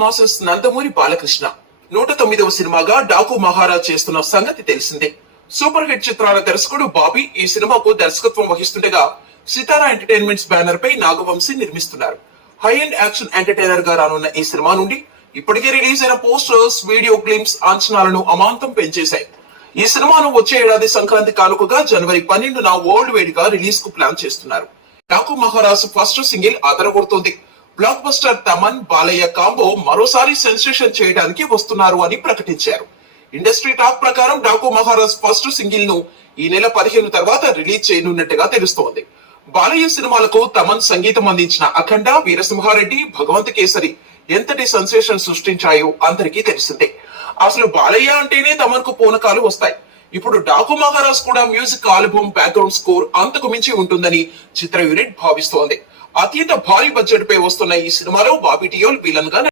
Masses Nandamuri Balakrishna 109వ సినిమాగా డాకు మహారాజ్ చేస్తున్న సంగతి తెలిసిందే. సూపర్ హిట్ చిత్రాల దర్శకుడు బాబీ ఈ సినిమాకు దర్శకత్వం వహిస్తుండగా సితారా ఎంటర్టైన్మెంట్స్ బ్యానర్ పై నాగవంశీ నిర్మిస్తున్నారు. హై అండ్ యాక్షన్ ఎంటర్టైనర్ గా రానున్న ఈ సినిమా నుండి ఇప్పటికే రిలీజ్ అయిన పోస్టర్స్, వీడియో క్లిప్స్ అంచనాలను అమాంతం పెంచేశాయి. ఈ సినిమాను వచ్చే ఏడాది సంక్రాంతి కానుకగా జనవరి 12న వరల్డ్ వైడ్ గా రిలీజ్ కు ప్లాన్ చేస్తున్నారు. డాకు మహారాజ్ ఫస్ట్ సింగిల్ అదరగొడుతోంది. Blockbuster Thaman, Balayya combo మరోసారి సెన్సేషన్ చేయడానికి వస్తున్నారు అని ప్రకటించారు. ఇండస్ట్రీ టాక్ ప్రకారం డాకు మహారాజ్ ఫస్ట్ సింగిల్ ను ఈ నెల 15 తర్వాత రిలీజ్ చేయనున్నట్టుగా తెలుస్తోంది. బాలయ్య సినిమాలకు తమన్ సంగీతం అందించిన అఖండ, వీరసింహారెడ్డి, భగవంత్ కేసరి ఎంతటి సెన్సేషన్ సృష్టించాయో అందరికీ తెలిసిందే. అసలు బాలయ్య అంటేనే తమన్ కు పూనకాలు వస్తాయి. ఇప్పుడు డాకు మహారాజ్ కూడా మ్యూజిక్ ఆల్బమ్, బ్యాక్గ్రౌండ్ స్కోర్ అంతకు మించి ఉంటుందని చిత్ర యూనిట్ భావిస్తోంది. అత్యంత భారీ బడ్జెట్ పై వస్తున్న ఈ సినిమాలో బాబీ డియోల్ విలన్ గా